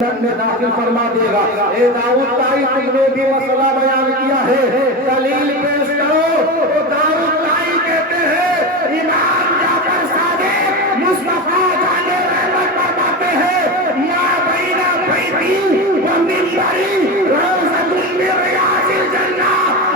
میں داخل فرما دے گا۔ اے داؤد تائی تم نے بھی مسئلہ بیان کیا ہے، دلیل پیش کرو۔ تو داؤد تائی کہتے ہیں امام جعفر صادق مصطفیٰ جان رحمت فرماتے ہیں یا بین بیتی و منبری روضۃ من ریاض الجنہ،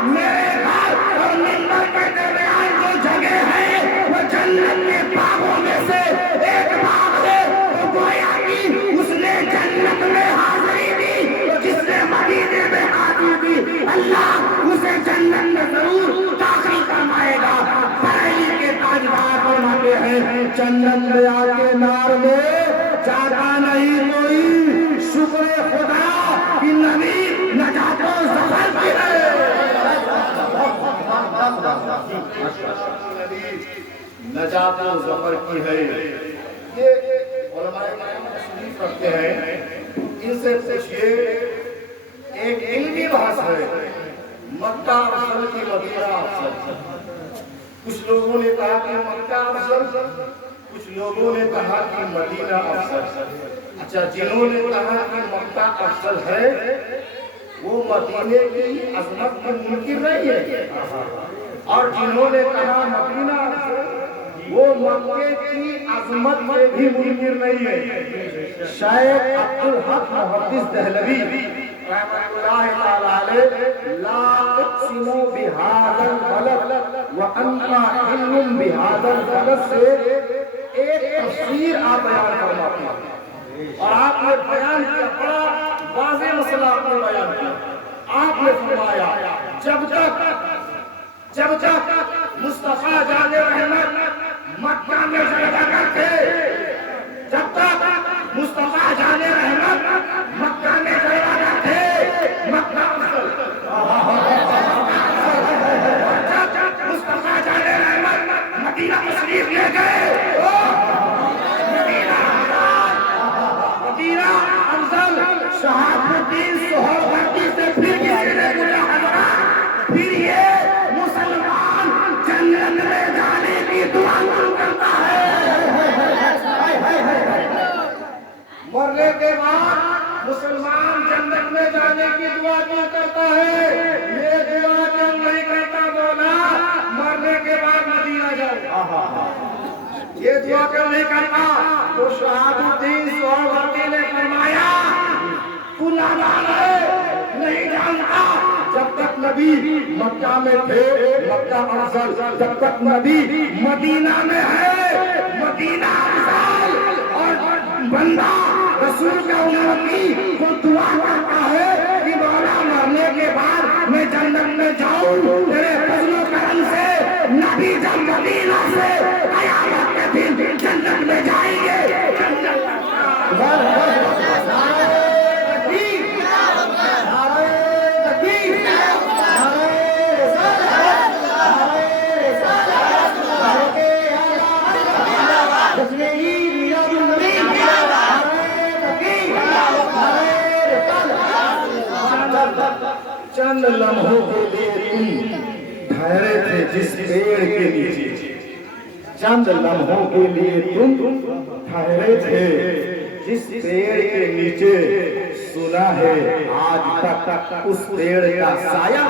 میرے گھر اور منبر کے درمیان جو جگہ ہے وہ جنت کے باغوں میں سے ایک باغ ہے۔ تو گویا کہ اس نے جنت میں حاضری دی، جس نے مدینے میں حاضری دی اللہ اسے جنت میں ضرور داخل فرمائے گا۔ بریلی کے تاجدار فرماتے ہیں جنت میں آ کے نار میں جاتا نہیں کوئی، شکر خدا کہ نبی نجات و ظفر کی ہے۔ نجات و ظفر کی ہے۔ یہ علماء کرام تشریف رکھتے ہیں، ان سے پوچھئے ایک علمی بحث ہے مکہ افضل کی مدینہ افضل۔ کچھ لوگوں نے کہا کہ مکہ افضل، کچھ لوگوں نے کہا کہ مدینہ افضل۔ اچھا، جنہوں نے کہا کہ مکہ افضل ہے وہ مدینے کی عظمت کے منکر نہیں ہے، اور جنہوں نے کہا مدینہ افضل وہ مکے کی عظمت میں بھی منکر نہیں ہے۔ شیخ عبدالحق محدث دہلوی رحمۃ اللہ تعالی علیہ لا اقسم بہذا البلد وانت علم بہذا البلد سے ایک تفسیر آپ بیان فرماتے ہیں، اور آپ نے بیان کیا، بڑا واضح مسئلہ آپ نے بیان کیا۔ آپ نے فرمایا جب تک مصطفیٰ جان رحمت مکہ میں رہا کرتے، جب تک مصطفیٰ جان رحمت مکہ میں رہا کرتے، مکہ افضل۔ جب مصطفیٰ جان رحمت مدینہ تشریف لے گئے، مدینہ افضل شہاب الدین سہروردی سے پھر کسی نے مجاہدہ، پھر یہ مسلمان جنت میں جانے کی دعا کرتا ہے۔ مرنے کے بعد مسلمان جنت میں جانے کی دعا کیا کرتا ہے؟ یہ دعا کیوں نہیں کرتا مولا مرنے کے بعد مدینہ جاؤ؟ یہ دعا کیوں نہیں کرتا؟ تو شہاب الدین سہروردی نے فرمایا تو نادان ہے، نہیں جانتا جب تک نبی مکہ میں تھے مکہ افضل، جب تک نبی مدینہ میں ہے مدینہ افضل، اور بندہ رسول کا امتی کو دعا کرتا ہے کہ مولا مرنے کے بعد میں جنت میں جاؤں، تیرے فضل و کرم سے نبی جب مدینہ سے قیامت کے دن جنت میں جائیں گے۔ چند لمحوں کے لیے تم ٹھہرے تھے جس پیڑ کے نیچے، چند لمحوں کے لیے تم ٹھہرے تھے جس پیڑ کے نیچے، سنا ہے آج تک اس پیڑ کا سایہ،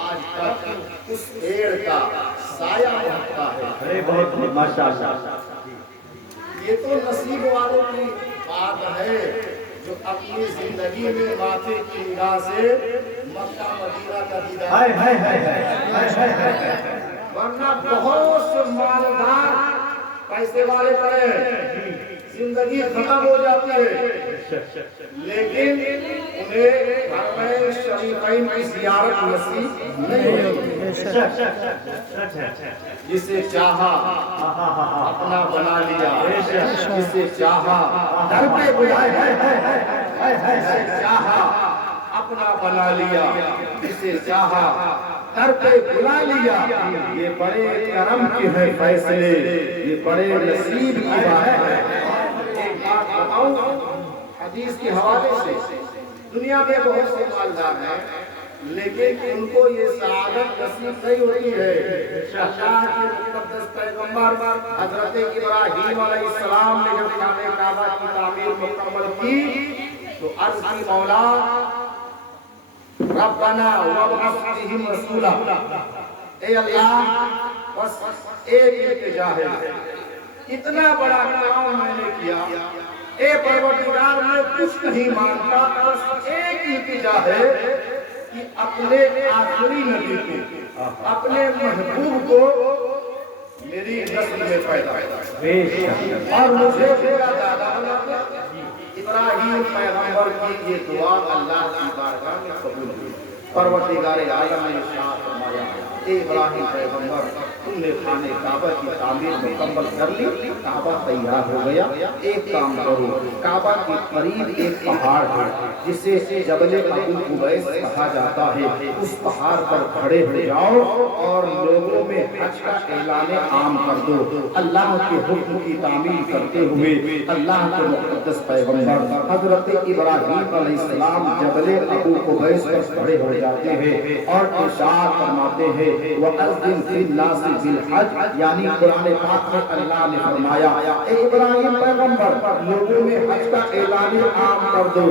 آج تک اس پیڑ کا سایہ بہتا ہے۔ بہت ماشاءاللہ۔ یہ تو نصیب والوں کی بات ہے جو اپنی زندگی میں ماتھے کی نگاہ سے مکہ مدینہ کا دیدار، ورنہ بہت سے مالدار پیسے والے پڑے زندگی ختم ہو جاتی ہے، لیکن انہیں حرمین شریفین کی زیارت نصیب نہیں ہوتی۔ جسے چاہا اپنا بنا لیا، جسے چاہا در پہ بلایا، جسے چاہا اپنا بنا لیا، جسے چاہا در پہ بلا لیا۔ یہ بڑے کرم کی ہے فیصلے، یہ بڑے نصیب کی بات ہے۔ ایک بات بتاؤں حدیث کے حوالے سے، دنیا میں بہت سے مالدار ہیں لیکن ان کو یہ سعادت نصیب نہیں ہوتی ہے۔ اللہ کے مقدس پیغمبر حضرت ابراہیم علیہ السلام نے جب خانہ کعبہ کی تعمیر مکمل کی تو عرض کی مولا ربنا وابعث فیہم رسولا، اے اللہ بس ایک التجا ہے، اتنا بڑا کام میں نے کیا، اے پروردگار میں کچھ نہیں مانتا، بس ایک التجا ہے کہ اپنے آخری نبی کو، اپنے محبوب کو میری نسل میں پیدا اور مجھے میرا دادا بنا دے۔ ابراہیم پیغمبر کی یہ دعا اللہ کی بارگاہ میں قبول ہوئی۔ پروردگار عالم نے ارشاد فرمایا، اے ابراہیم پیغمبر تم نے خانہ کعبہ کی تعمیر مکمل کر لی، کعبہ تیار ہو گیا، ایک کام کرو، کعبہ کے قریب ایک پہاڑ ہے جسے جبل ابو قبیس کہا جاتا ہے، اس پہاڑ پر کھڑے ہو جاؤ اور لوگوں میں حج کا اعلان عام کر دو۔ اللہ کے حکم کی تعمیل کرتے ہوئے اللہ کے مقدس پیغمبر حضرت ابراہیم علیہ السلام جبل ابو قبیس پر کھڑے ہو جاتے ہیں اور ارشاد فرماتے ہیں وَأَذِّن فِي النَّاسِ بِالْحَجِّ، یعنی قرآن پاک میں اللہ نے فرمایا اے ابراہیم پیغمبر لوگوں میں حج کا اعلان عام کر دو۔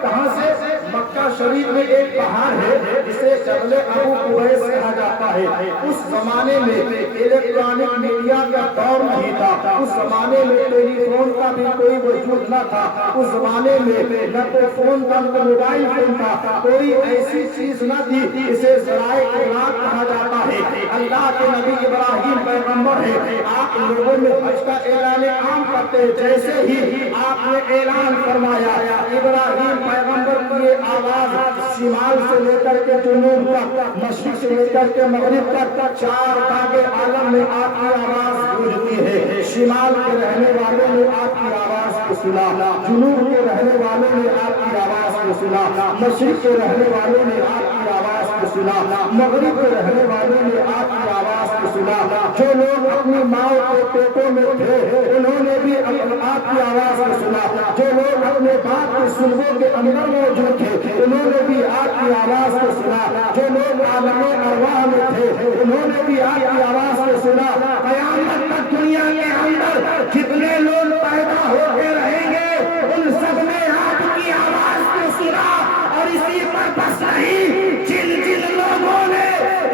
کہاں سے؟ مکہ شریف میں ایک پہاڑ ہے جسے جبل ابو قبیس کہا جاتا ہے۔ اس زمانے میں الیکٹرانک میڈیا کا دور نہیں تھا، اس زمانے میں ٹیلی فون کا بھی کوئی وجود نہ تھا، اس زمانے میں نہ تو فون تھا نہ موبائل فون تھا، کوئی ایسی چیز نہ تھی، اسے ذرائع ابلاغ کہا جاتا ہے۔ اللہ کے نبی ابراہیم پیغمبر ہے، آپ لوگوں میں حج کا اعلان عام کرتے ہیں۔ جیسے ہی آپ نے اعلان فرمایا ابراہیم پیغمبر کی آواز شمال سے لے کر کے جنوب تک، مشرق سے لے کر کے مغرب تک، چار باغ عالم میں آپ کی آواز گونجتی ہے۔ شمال کے رہنے والوں نے آپ کی آواز کو سنا، جنوب کے رہنے والوں نے آپ کی آواز کو سنا، مشرق کے رہنے والوں نے آپ کی آواز کو سنا، مغرب کے رہنے والوں نے آپ کی آواز کو سنا۔ جو لوگ اپنی ماں کے پیٹوں میں تھے انہوں نے بھی آپ کی آواز کو سنا، جو لوگ اپنے باپ کے سلبوں کے اندر موجود تھے انہوں نے بھی آپ کی آواز کو سنا، جو لوگ عالم ارواح میں تھے انہوں نے بھی آپ کی آواز کو سنا۔ قیامت تک دنیا کے اندر جتنے لوگ پیدا ہو کے رہیں گے ان سب نے آپ کی آواز کو سنا، اور اسی پر بس نہیں، جن لوگوں نے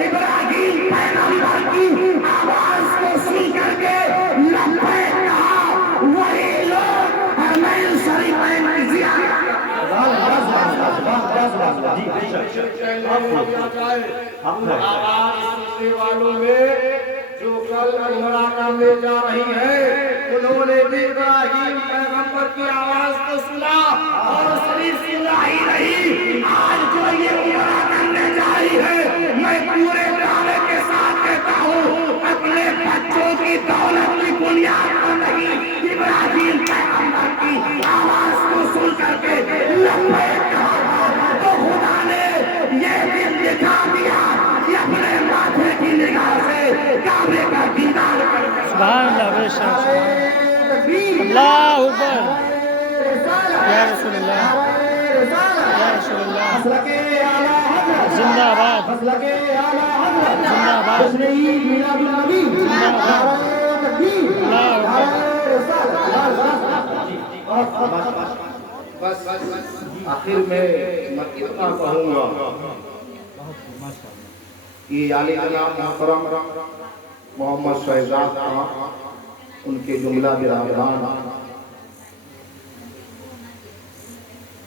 ابراہیم پیغمبر کی آواز کو سن کر کے لبیک کہا وہی لوگ حرمین شریفین میں زیارت آواز سننے والوں میں جو کل عمرہ کرنے جا رہی ہے انہوں نے بھی ابراہیم پیغمبر کی آواز کو سنا، اور صرف سنا ہی نہیں، آج جو یہ عمرہ کرنے جا رہی ہے میں پورے دعوے کے ساتھ کہتا ہوں اپنے بچوں کی دولت کی بنیاد پر نہیں، ابراہیم پیغمبر کی آواز کو سن کر کے لبیک کہا تو خدا نے یہ دل دکھا دیا کہ اپنے ماتھے کی نگاہ سے کعبے کا دیدار کر کے سبحان اللہ، بے شک اللہ اکبر، یا رسول اللہ، یا رسول اللہ، زندہ آباد، زندہ آباد، زندہ آباد۔ بس آخر میں اتنا کہوں گا کہ علی جناب محترم محمد شہزاد خان ان کے جملہ برادران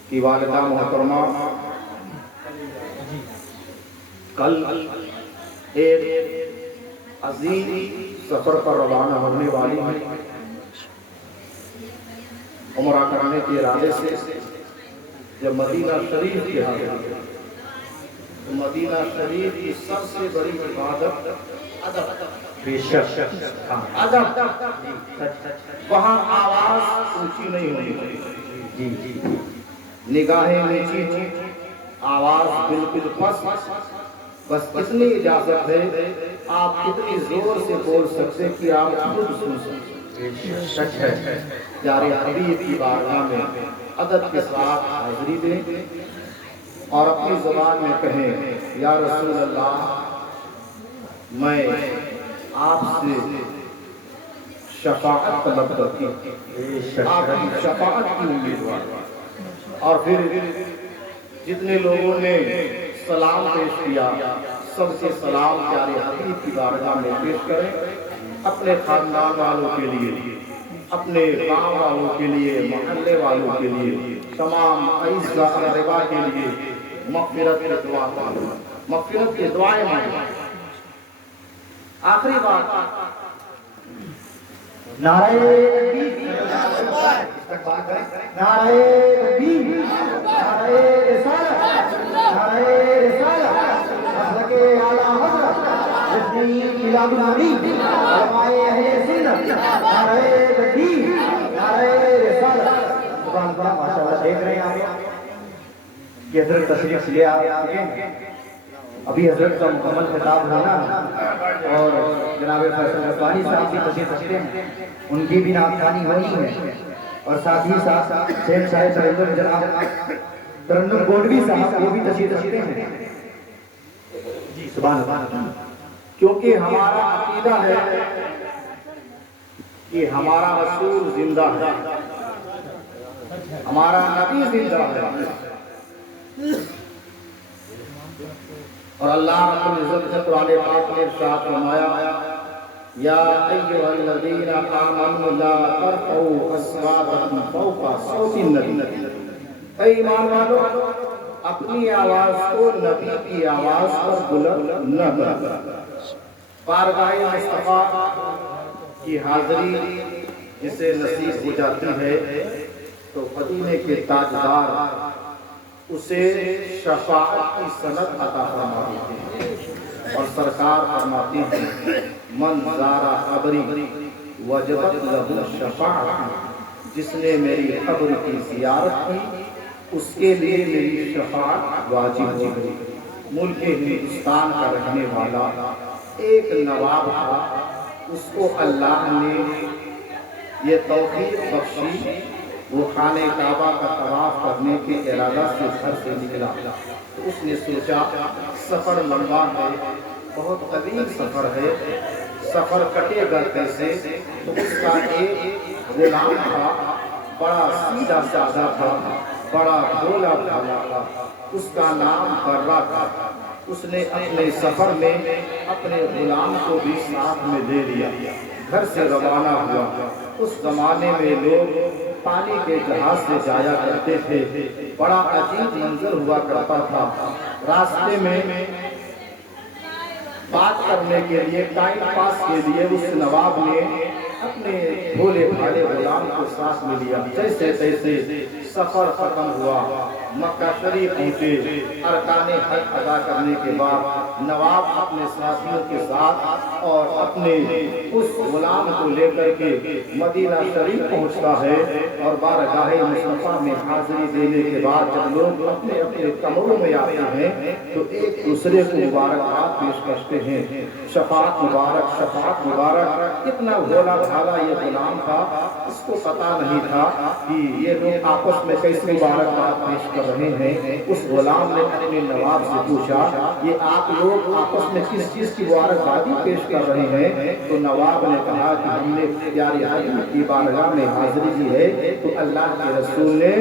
کی والدہ محترمہ کل ایک عظیم سفر پر روانہ ہونے والی ہیں، عمرہ کرنے کے ارادے سے جب مدینہ شریف کے حاضر ہوئے تو مدینہ شریف کی سب سے بڑی عبادت ادب، وہاں آواز اونچی نہیں ہونی چاہیے، نگاہیں نیچی تھی، آواز بالکل پست، بس اتنی اجازت ہے آپ کتنی زور سے بول سکتے کہ آپ خود سن سکتے۔ سچ ہے جاری حبیب کی بارگاہ میں ادب کے ساتھ حاضری دیں اور اپنی زبان میں کہیں یا رسول اللہ میں آپ سے شفاعت طلب کرتی ہوں، آپ کی شفاعت کی امیدوار۔ اور پھر جتنے لوگوں نے سلام پیش کیا سب سے سلام پیارے حبیب کی بارگاہ میں پیش کریں، اپنے خاندان والوں کے لیے، اپنے گاؤں والوں کے لیے، محلے والوں کے لیے، تمام عزیز و اقربا کے لیے مغفرت کی دعا مانگیں، مغفرت کی دعائیں مانگیں۔ آخری بات، نعرہ تکبیر، نعرہ تکبیر، نعرہ رسالت، نعرہ رسالت، مسلک اعلیٰ حضرت جتنی خلاف نبی علماء اہل سنت، نعرہ تکبیر، نعرہ رسالت۔ سبحان اللہ، ماشاءاللہ دیکھ رہے ہیں آپ کہ حضرت تشریف لے آ چکے ہیں، ابھی حضرت کا مکمل خطاب ہونا اور جناب فیصل ربانی صاحب کی تشریف رکھتے ہیں، ان کی بھی نعت خوانی ہونی ہے، اور ساتھ ہی ساتھ شیخ صاحب ترنم جناب ترنم گوڈوی صاحب وہ بھی تشریف رکھتے ہیں۔ سبحان اللہ، کیونکہ ہمارا عقیدہ ہے کہ ہمارا رسول زندہ ہے، ہمارا نبی زندہ ہے، اور اللہ رب العزت نے قرآن پاک میں ارشاد فرمایا یا ایھا الذین آمنوا لا ترفعوا اصواتکم فوق صوت النبی، اے ایمان والو اپنی آواز کو نبی کی آواز پر بلند نہ کرو۔ بارگاہ مصطفیٰ کی حاضری جسے نصیب ہو جاتی ہے تو مدینے کے تاجدار اسے شفاعت کی سند عطا فرماتے ہیں، اور سرکار فرماتی ہیں من زارا قبری وجبت لہ شفاعت، جس نے میری قبر کی زیارت کی اس کے لیے میری شفاعت واجب ہو گئی۔ ملک ہندوستان کا رہنے والا ایک نواب تھا، اس کو اللہ نے یہ توفیق بخشی، وہ خانہ کعبہ کا طواف کرنے کے ارادہ سے گھر سے نکلا تو اس نے سوچا سفر لمبا ہے، بہت طویل سفر ہے، سفر کٹے گا کیسے؟ تو اس کا ایک غلام تھا، بڑا سیدھا سادہ تھا، بڑا بھولا بھالا تھا، اس کا نام برہ تھا۔ اس نے اپنے سفر میں اپنے غلام کو بھی ساتھ میں لے لیا، گھر سے روانہ ہوا۔ اس زمانے میں لوگ پانی کے جہاز سے جایا کرتے تھے، بڑا عجیب منظر ہوا کرتا تھا۔ راستے میں بات کرنے کے لیے، ٹائم پاس کے لیے اس نواب نے اپنے بھولے بھالے غلام کو ساتھ میں لیا۔ جیسے تیسے سفر ختم ہوا، مکہ شریف پہنچے، ارکان حج ادا کرنے کے بعد نواب اپنے ساتھیوں کے ساتھ اور اپنے اس غلام کو لے کر کے مدینہ شریف پہنچتا ہے، اور بارگاہ مصطفیٰ میں حاضری دینے کے بعد جب لوگ اپنے اپنے کمروں میں آتے ہیں تو ایک دوسرے کو مبارکباد پیش کرتے ہیں، شفاعت مبارک، شفاعت مبارک۔ کتنا بھولا بھالا یہ غلام تھا، اس کو پتا نہیں تھا کہ یہ لوگ آپس میں کیسے مبارکباد پیش کر رہے ہیں۔ اس غلام نے اپنے نواب سے پوچھا یہ آپ لوگ آپس میں کس چیز کی مبارکبادی پیش کر رہے ہیں؟ تو نواب نے کہا کہ ہم نے پیارے حبیب کی بارگاہ میں حاضری دی ہے تو اللہ کے رسول نے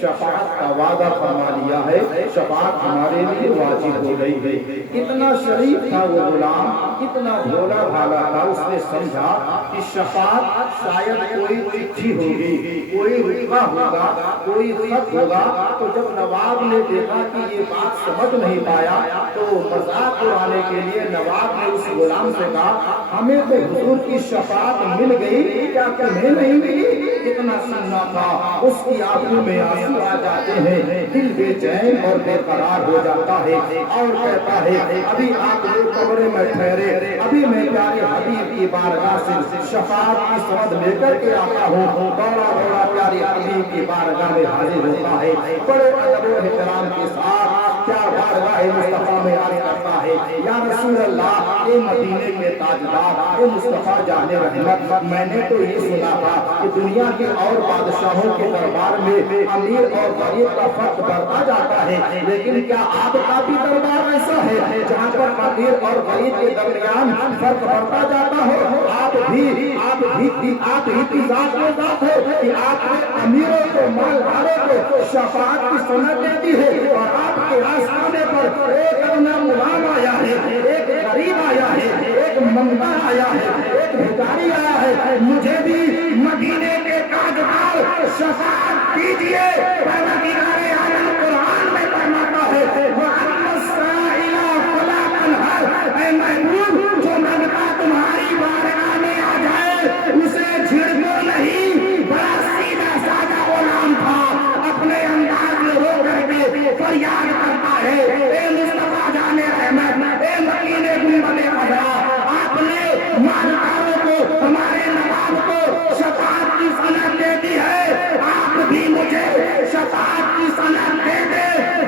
شفاعت کا وعدہ فرما لیا ہے، شفاعت ہمارے لیے واجب ہو گئی ہے۔ اتنا شریف تھا وہ غلام، اتنا بھولا بھالا تھا، اس نے سمجھا کہ شفاعت شاید کوئی چٹھی ہوگی، کوئی رتبہ ہوگا، کوئی خط ہوگا۔ تو جب نواب نے دیکھا کہ یہ بات سمجھ نہیں پایا تو مذاق اڑانے کے لیے نواب نے اس غلام سے کہا ہمیں تو حضور کی شفاعت مل گئی، کیا تمہیں نہیں ملی؟ اتنا سننا تھا، اس کی آنکھوں میں آنسو آ جاتے ہیں، دل بے چین اور بے قرار ہو جاتا ہے، اور کہتا ہے ابھی آپ لوگ کمرے میں ٹھہرے، ابھی میں پیارے حبیب کی بارگاہ سے شفاعت کی سند لے کر کے آتا ہوں۔ دوڑا دوڑا پیارے حبیب کی بارگاہ میں حاضر ہوتا ہے، بڑے ادب و احترام کے ساتھ کیا بارگاہ مصطفیٰ میں عرض کرتا ہے یا رسول اللہ اے مدینے کے تاجدار اے مصطفیٰ جان رحمت میں نے تو یہ سنا تھا کہ دنیا کے اور بادشاہوں کے دربار میں امیر اور غریب کا فرق بڑھتا جاتا ہے لیکن کیا آپ کا بھی دربار ایسا ہے جہاں پر امیر اور غریب کے درمیان فرق بڑھتا جاتا ہو آپ ہی کی ذات میں ذات ہو کہ آپ نے امیروں کو مالداروں کو شفاعت کی سند دیتی ہے اور آپ کے آستانے پر ایک اپنا غلام آیا ہے ایک غریب آیا ہے ایک منگا آیا ہے ایک بھکاری آیا ہے مجھے بھی مدینے کے تاجدار شفاعت دیجیے پروردگار عالم قرآن میں فرماتا ہے وَأَمَّا السَّائِلَ فَلَا تَنْهَرْ اے محبوب جو منگتا تمہاری بارگاہ میں آ جائے اسے جھڑکو نہیں بڑا سیدھا سادہ غلام تھا اپنے انداز میں رو کر کے فریاد کرتا ہے اے مصطفیٰ جان رحمت اے مدینے گنبد خضرا آپ نے مالداروں کو ہمارے نواب کو شفاعت کی سند دے دی ہے آپ بھی مجھے شفاعت کی سند دے دے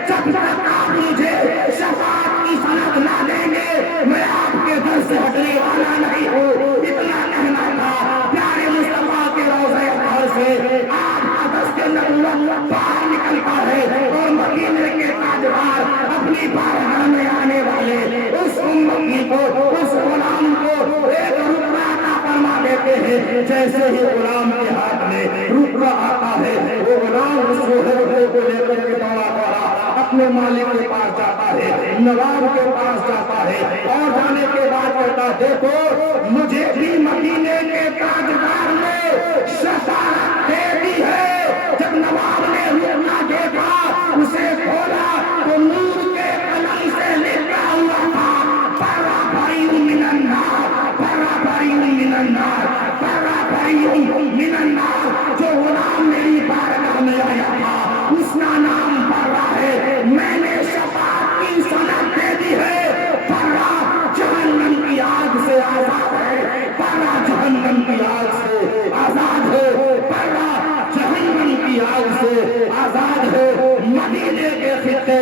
جب تک آپ مجھے شفاعت کی سند نہ دیں گے میں آپ کے در سے ہٹنے والا نہیں ہوں اتنا کہنا تھا پیارے مصطفیٰ کے روضہ اطہر سے آپ کا دست نبوت باہر نکلتا ہے اور مدینے کے تاجدار اپنی بارگاہ میں آنے والے اس امتی کو اس غلام کو ایک رتبہ عطا فرما دیتے ہیں جیسے ہی غلام کے ہاتھ میں رتبہ آتا ہے وہ غلام اس رتبے کو لے کر کے دوڑا دوڑا اپنے مالک کے پاس جاتا ہے نواب کے پاس جاتا ہے اور جانے کے بعد کہتا ہے دیکھو مجھے بھی مدینے کے تاجدار نے شفاعت دے دی ہے جب نواب نے رتبہ دیکھا اسے کھولا تو نور کے قلم سے لکھا ہوا تھا برابری من النار برابری من النار برابری من النار جو غلام میری بارگاہ میں آیا تھا اس کا نام برا ہے میں نے شفاعت کی سند دے دی ہے برا جہنم کی آگ سے آزاد ہے برا جہنم کی آگ سے آزاد ہے برا جہنم کی آگ سے آزاد ہے مدینے کے خطے